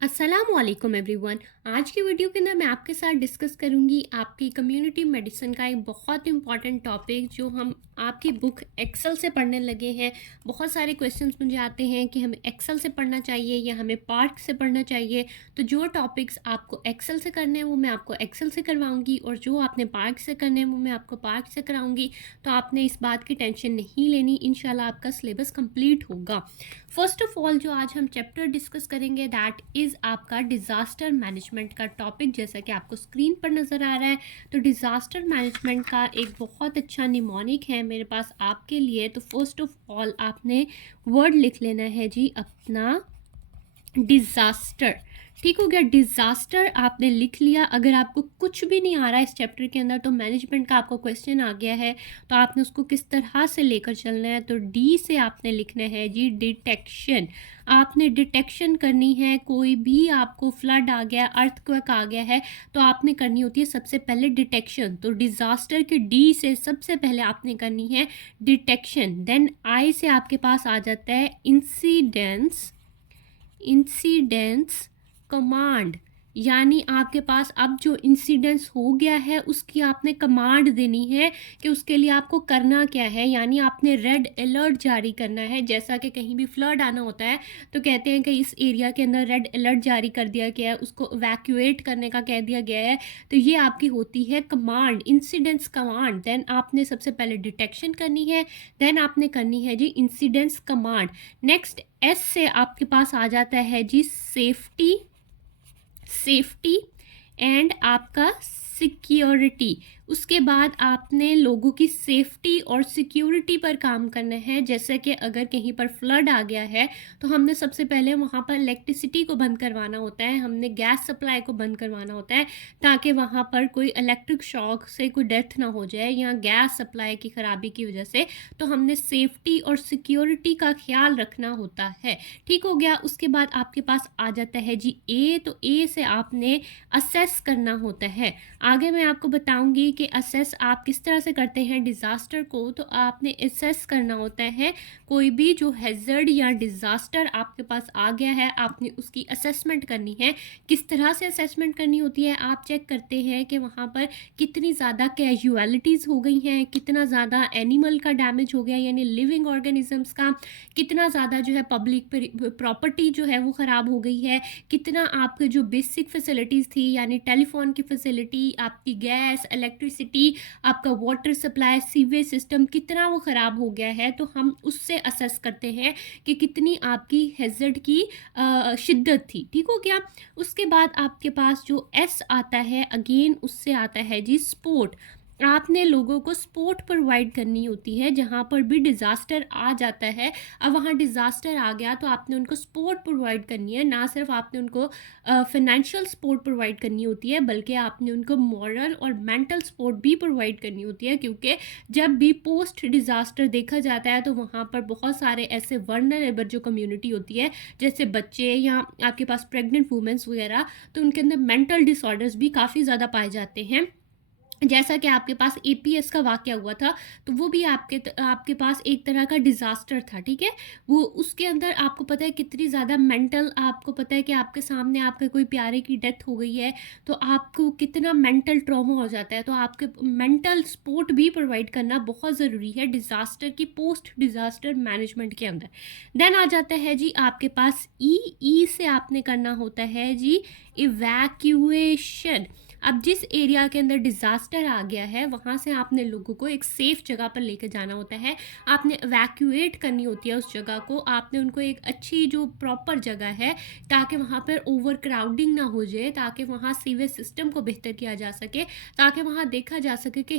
अस्सलामुअलैकुम एवरीवन। आज की वीडियो के अंदर मैं आपके साथ डिस्कस करूंगी आपकी कम्युनिटी मेडिसिन का एक बहुत इंपॉर्टेंट टॉपिक जो हम आपकी बुक एक्सेल से पढ़ने लगे हैं। बहुत सारे क्वेश्चंस मुझे आते हैं कि हमें एक्सेल से पढ़ना चाहिए या हमें पार्ट से पढ़ना चाहिए। तो जो टॉपिक्स आपको एक्सेल से करने हैं वो मैं आपको एक्सेल से करवाऊंगी और जो आपने पार्ट से करने हैं वो मैं आपको पार्ट से कराऊंगी। तो आपने इस बात की टेंशन नहीं लेनी, इंशाल्लाह आपका सिलेबस कंप्लीट होगा। फर्स्ट ऑफ ऑल जो आज हम चैप्टर डिस्कस करेंगे दैट इज़ आपका डिज़ास्टर मैनेजमेंट का टॉपिक। जैसा कि आपको स्क्रीन पर नज़र आ रहा है, तो डिज़ास्टर मैनेजमेंट का एक बहुत अच्छा निमोनिक है मेरे पास आपके लिए। तो फर्स्ट ऑफ ऑल आपने वर्ड लिख लेना है जी अपना, डिज़ास्टर। ठीक हो गया, डिज़ास्टर आपने लिख लिया। अगर आपको कुछ भी नहीं आ रहा है इस चैप्टर के अंदर, तो मैनेजमेंट का आपको क्वेश्चन आ गया है, तो आपने उसको किस तरह से लेकर चलना है। तो डी से आपने लिखना है जी डिटेक्शन। आपने डिटेक्शन करनी है। कोई भी आपको फ्लड आ गया, अर्थक्वेक आ गया है, तो आपने करनी होती है सबसे पहले डिटेक्शन। तो डिज़ास्टर के डी से सबसे पहले आपने करनी है डिटेक्शन। देन आई से आपके पास आ जाता है इंसिडेंट्स कमांड, यानी आपके पास अब जो इंसिडेंस हो गया है उसकी आपने कमांड देनी है कि उसके लिए आपको करना क्या है। यानी आपने रेड अलर्ट जारी करना है। जैसा कि कहीं भी फ्लड आना होता है तो कहते हैं कि इस एरिया के अंदर रेड अलर्ट जारी कर दिया गया है, उसको इवैक्यूएट करने का कह दिया गया है। तो ये आपकी होती है कमांड, इंसिडेंट्स कमांड। देन आपने सबसे पहले डिटेक्शन करनी है, देन आपने करनी है जी इंसिडेंट्स कमांड। नेक्स्ट एस से आपके पास आ जाता है जी सेफ्टी एंड आपका सिक्योरिटी। उसके बाद आपने लोगों की सेफ्टी और सिक्योरिटी पर काम करना है। जैसे कि अगर कहीं पर फ्लड आ गया है तो हमने सबसे पहले वहाँ पर इलेक्ट्रिसिटी को बंद करवाना होता है, हमने गैस सप्लाई को बंद करवाना होता है, ताकि वहाँ पर कोई इलेक्ट्रिक शॉक से कोई डेथ ना हो जाए या गैस सप्लाई की ख़राबी की वजह से। तो हमने सेफ्टी और सिक्योरिटी का ख्याल रखना होता है। ठीक हो गया। उसके बाद आपके पास आ जाता है जी ए। तो ए से आपने असेस करना होता है। आगे मैं आपको बताऊंगी कि असेस आप किस तरह से करते हैं डिज़ास्टर को। तो आपने असेस करना होता है कोई भी जो हैज़र्ड या डिज़ास्टर आपके पास आ गया है, आपने उसकी असेसमेंट करनी है। किस तरह से असेसमेंट करनी होती है, आप चेक करते हैं कि वहाँ पर कितनी ज़्यादा कैजुअलिटीज़ हो गई हैं, कितना ज़्यादा एनिमल का डैमेज हो गया यानी लिविंग ऑर्गेनिजम्स का, कितना ज़्यादा जो है पब्लिक प्रॉपर्टी जो है वो ख़राब हो गई है, कितना आपके जो बेसिक फैसिलिटीज़ थी यानी टेलीफोन की फैसिलिटी, आपकी गैस, इलेक्ट्रिसिटी, आपका वाटर सप्लाई, सीवेज सिस्टम कितना वो ख़राब हो गया है। तो हम उससे असेस करते हैं कि कितनी आपकी हैज़र्ड की शिद्दत थी। ठीक हो गया। उसके बाद आपके पास जो एस आता है अगेन उससे आता है जी स्पोर्ट। आपने लोगों को सपोर्ट प्रोवाइड करनी होती है जहाँ पर भी डिज़ास्टर आ जाता है। अब वहाँ डिज़ास्टर आ गया तो आपने उनको सपोर्ट प्रोवाइड करनी है। ना सिर्फ आपने उनको फाइनेंशियल सपोर्ट प्रोवाइड करनी होती है, बल्कि आपने उनको मॉरल और मेंटल सपोर्ट भी प्रोवाइड करनी होती है। क्योंकि जब भी पोस्ट डिज़ास्टर देखा जाता है तो वहाँ पर बहुत सारे ऐसे वर्नरेबल जो कम्युनिटी होती है, जैसे बच्चे या आपके पास प्रेग्नेंट वुमेंस वगैरह, तो उनके अंदर मेंटल डिसऑर्डर्स भी काफ़ी ज़्यादा पाए जाते हैं। जैसा कि आपके पास एपीएस का वाक़या हुआ था, तो वो भी आपके पास एक तरह का डिज़ास्टर था। ठीक है। वो उसके अंदर आपको पता है कितनी ज़्यादा मेंटल, आपको पता है कि आपके सामने आपके कोई प्यारे की डेथ हो गई है, तो आपको कितना मेंटल ट्रॉमा हो जाता है। तो आपके मेंटल सपोर्ट भी प्रोवाइड करना बहुत ज़रूरी है डिज़ास्टर की पोस्ट डिज़ास्टर मैनेजमेंट के अंदर। देन आ जाता है जी आपके पास ई से आपने करना होता है जी इवैक्यूएशन। अब जिस एरिया के अंदर डिज़ास्टर आ गया है वहाँ से आपने लोगों को एक सेफ़ जगह पर लेकर जाना होता है। आपने इवैक्यूएट करनी होती है उस जगह को। आपने उनको एक अच्छी जो प्रॉपर जगह है, ताकि वहाँ पर ओवर क्राउडिंग ना हो जाए, ताकि वहाँ सीवेज सिस्टम को बेहतर किया जा सके, ताकि वहाँ देखा जा सके कि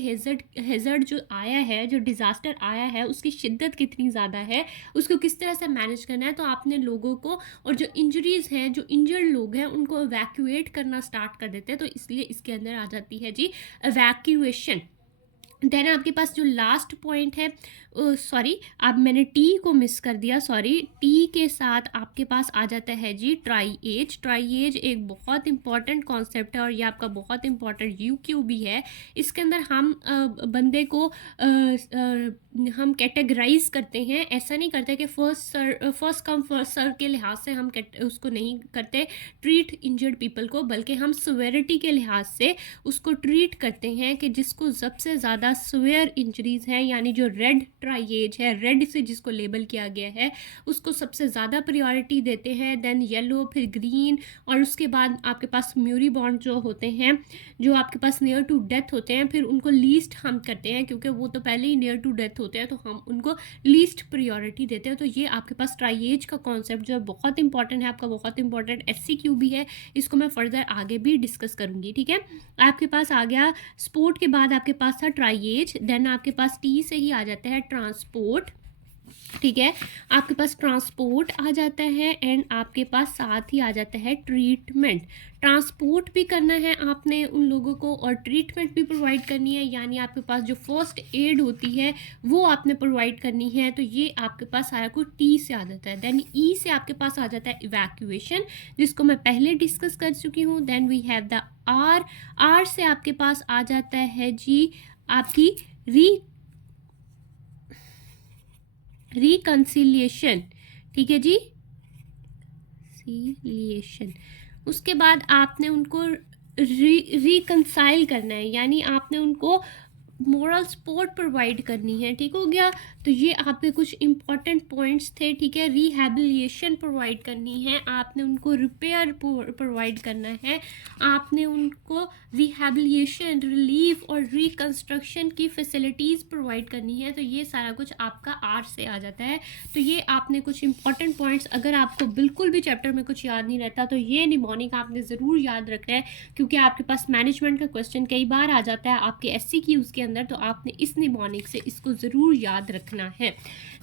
हैज़र्ड जो आया है, जो डिज़ास्टर आया है, उसकी शिद्दत कितनी ज़्यादा है, उसको किस तरह से मैनेज करना है। तो आपने लोगों को, और जो इंजरीज़ हैं, जो इंजर्ड लोग हैं, उनको इवैक्यूएट करना स्टार्ट कर देते हैं। तो इसलिए इसके अंदर आ जाती है जी इवैक्यूएशन। देन आपके पास जो लास्ट पॉइंट है, सॉरी अब मैंने टी को मिस कर दिया, सॉरी, टी के साथ आपके पास आ जाता है जी ट्राई एज एक बहुत इंपॉर्टेंट कॉन्सेप्ट है और ये आपका बहुत इंपॉर्टेंट यूक्यू भी है। इसके अंदर हम बंदे को हम कैटेगराइज करते हैं, ऐसा नहीं करते कि फर्स्ट कम फर्स्ट सर्व के लिहाज से हम उसको नहीं करते ट्रीट इंजर्ड पीपल को, बल्कि हम सिवियरिटी के लिहाज से उसको ट्रीट करते हैं कि जिसको सबसे ज़्यादा सिवियर इंजरीज हैं, यानी जो रेड ट्राइएज है, रेड से जिसको लेबल किया गया है, उसको सबसे ज़्यादा प्रायोरिटी देते हैं, देन येलो, फिर ग्रीन, और उसके बाद आपके पास म्यूरीबॉन्ड जो होते हैं, जो आपके पास नियर टू डेथ होते हैं, फिर उनको लीस्ट हम करते हैं क्योंकि वो तो पहले ही नियर टू डेथ होते हैं, तो हम उनको लीस्ट प्रायोरिटी देते हैं। तो ये आपके पास ट्राइएज का कॉन्सेप्ट जो है बहुत इंपॉर्टेंट है, आपका बहुत इंपॉर्टेंट SCQ भी है, इसको मैं फर्दर आगे भी डिस्कस करूँगी। ठीक है, आपके पास आ गया स्पोर्ट के बाद आपके पास था ट्राइएज, देन आपके पास T से ही आ जाता है ट्रांसपोर्ट। ठीक है, आपके पास ट्रांसपोर्ट आ जाता है एंड आपके पास साथ ही आ जाता है ट्रीटमेंट। ट्रांसपोर्ट भी करना है आपने उन लोगों को और ट्रीटमेंट भी प्रोवाइड करनी है, यानी आपके पास जो फर्स्ट एड होती है वो आपने प्रोवाइड करनी है। तो ये आपके पास आया कुछ T से आ जाता है। देन E से आपके पास आ जाता है इवैक्यूएशन, जिसको मैं पहले डिस्कस कर चुकी हूँ। Then we have the R से आपके पास आ जाता है जी आपकी रिकंसिलिएशन। ठीक है जी, रिकंसिलिएशन। उसके बाद आपने उनको रिकंसाइल करना है, यानी आपने उनको मोरल सपोर्ट प्रोवाइड करनी है। ठीक हो गया, तो ये आपके कुछ इंपॉर्टेंट पॉइंट्स थे। ठीक है, रिहैबिलिटेशन प्रोवाइड करनी है, आपने उनको रिपेयर प्रोवाइड करना है, आपने उनको रिहैबिलिटेशन, रिलीफ और रिकंस्ट्रक्शन की फैसिलिटीज़ प्रोवाइड करनी है। तो ये सारा कुछ आपका R से आ जाता है। तो ये आपने कुछ इंपॉर्टेंट पॉइंट्स, अगर आपको बिल्कुल भी चैप्टर में कुछ याद नहीं रहता तो ये निमोनिक आपने ज़रूर याद रखना है, क्योंकि आपके पास मैनेजमेंट का क्वेश्चन कई बार आ जाता है आपके SCQs के अंदर, तो आपने इस निमोनिक से इसको ज़रूर याद रखना है।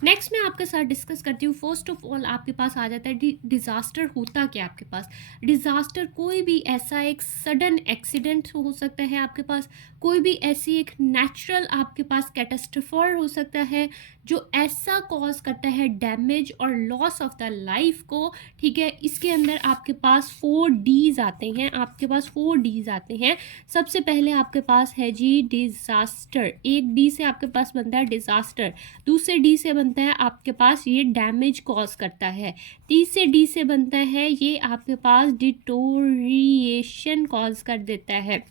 नेक्स्ट मैं आपके साथ डिस्कस करती हूँ। फर्स्ट ऑफ ऑल आपके पास आ जाता है डिज़ास्टर होता क्या आपके पास। डिज़ास्टर कोई भी ऐसा एक सडन एक्सीडेंट हो सकता है आपके पास, कोई भी ऐसी एक नेचुरल आपके पास कैटास्ट्रोफर हो सकता है जो ऐसा कॉज करता है डैमेज और लॉस ऑफ द लाइफ को। ठीक है, इसके अंदर आपके पास 4 Ds आते हैं, आपके पास 4 Ds आते हैं। सबसे पहले आपके पास है जी डिज़ास्टर, एक D से आपके पास बनता है डिज़ास्टर, दूसरे D से बनता है आपके पास ये डैमेज कॉज करता है, तीसरे D से बनता है ये आपके पास डिटोरिएशन कॉज कर देता है।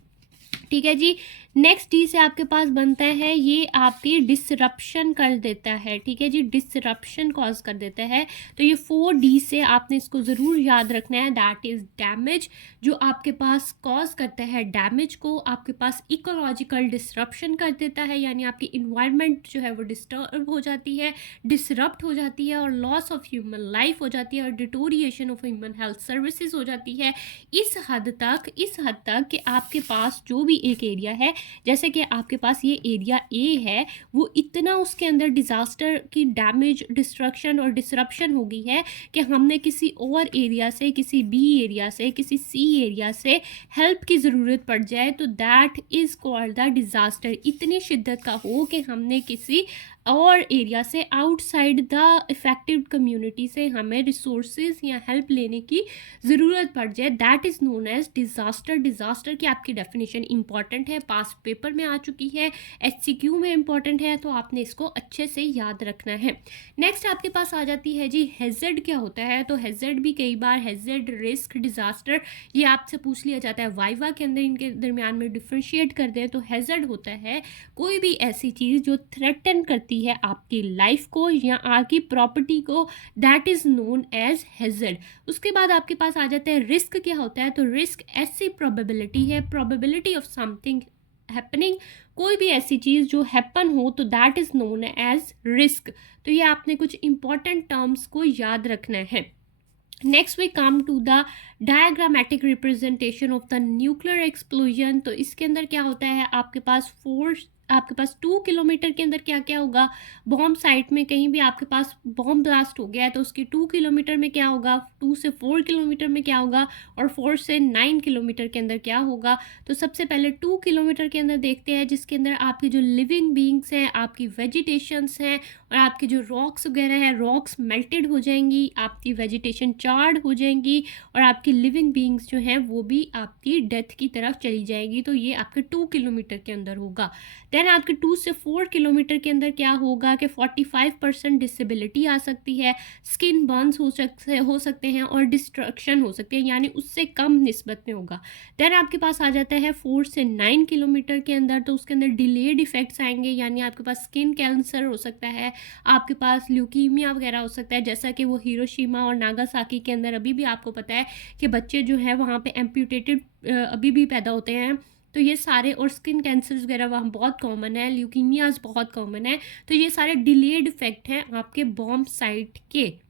ठीक है जी, नेक्स्ट D से आपके पास बनता है ये आपकी डिसरप्शन कर देता है। ठीक है जी, डिसरप्शन कॉज कर देता है। तो ये 4 D से आपने इसको ज़रूर याद रखना है, दैट इज़ डैमेज, जो आपके पास कॉज करता है डैमेज को, आपके पास इकोलॉजिकल डिसरप्शन कर देता है, यानी आपकी इन्वायरमेंट जो है वो डिस्टर्ब हो जाती है, डिसरप्ट हो जाती है, और लॉस ऑफ ह्यूमन लाइफ हो जाती है, और deterioration of human health services हो जाती है। इस हद तक कि आपके पास जो भी एक एरिया है, जैसे कि आपके पास ये एरिया A है, वो इतना उसके अंदर डिज़ास्टर की डैमेज, डिस्ट्रक्शन और डिसरप्शन हो गई है कि हमने किसी और एरिया से, किसी B एरिया से, किसी C एरिया से हेल्प की ज़रूरत पड़ जाए तो that is called the disaster. इतनी शिद्दत का हो कि हमने किसी और एरिया से, आउटसाइड द इफेक्टिव कम्युनिटी से हमें रिसोर्सेज या हेल्प लेने की ज़रूरत पड़ जाए, that is known as disaster. Disaster की आपकी डेफिनेशन इंपॉर्टेंट है, पास्ट पेपर में आ चुकी है, SCQ में इंपॉर्टेंट है, तो आपने इसको अच्छे से याद रखना है। नेक्स्ट आपके पास आ जाती है जी हैज़र्ड। क्या होता है, तो हैज़र्ड भी कई बार हैज़र्ड, रिस्क, डिज़ास्टर, ये आपसे पूछ लिया जाता है वाइवा के अंदर, इनके दरमियान में डिफ्रेंशिएट कर दें तो हैज़र्ड होता है कोई भी ऐसी चीज़ जो थ्रेटन करती है आपकी लाइफ को या आपकी प्रॉपर्टी को, that is known as hazard. उसके बाद आपके पास आ जाता है रिस्क। क्या होता है, तो रिस्क ऐसी प्रोबेबिलिटी है, प्रोबेबिलिटी ऑफ समथिंग हैपनिंग, कोई भी ऐसी चीज़ जो हैपन हो तो that is known as risk. तो ये आपने कुछ इंपॉर्टेंट टर्म्स को याद रखना है। Next we come to the diagrammatic representation of the nuclear explosion. तो इसके अंदर क्या होता है, आपके पास 2 किलोमीटर के अंदर क्या क्या होगा, बॉम्ब साइट में कहीं भी आपके पास बॉम्ब ब्लास्ट हो गया है तो उसकी 2 किलोमीटर में क्या होगा, 2 से 4 किलोमीटर में क्या होगा, और 4 से 9 किलोमीटर के अंदर क्या होगा। तो सबसे पहले 2 किलोमीटर के अंदर देखते हैं, जिसके अंदर आपकी जो लिविंग बींग्स हैं, आपकी वेजिटेशंस हैं, और आपके जो रॉक्स वगैरह हैं, रॉक्स मेल्टेड हो जाएंगी, आपकी वेजिटेशन चार्ड हो जाएंगी, और आपकी लिविंग बींग्स जो हैं वो भी आपकी डेथ की तरफ चली जाएगी। तो ये आपके 2 किलोमीटर के अंदर होगा। देन आपके 2 से 4 किलोमीटर के अंदर क्या होगा कि 45% डिसेबिलिटी आ सकती है, स्किन बर्न्स हो सकते हैं और डिस्ट्रक्शन हो सकती है, यानी उससे कम निस्बत में होगा। देन आपके पास आ जाता है 4 से 9 किलोमीटर के अंदर, तो उसके अंदर डिलेड इफेक्ट्स आएंगे, यानी आपके पास स्किन कैंसर हो सकता है, आपके पास ल्यूकीमिया वगैरह हो सकता है, जैसा कि वो हिरोशिमा और नागासाकी के अंदर अभी भी आपको पता है कि बच्चे जो हैं वहाँ पे एम्प्यूटेटेड अभी भी पैदा होते हैं। तो ये सारे, और स्किन कैंसर्स वगैरह वहाँ बहुत कॉमन है, ल्यूकीमियाज बहुत कॉमन है। तो ये सारे डिलेड इफेक्ट हैं आपके बॉम्ब साइट के।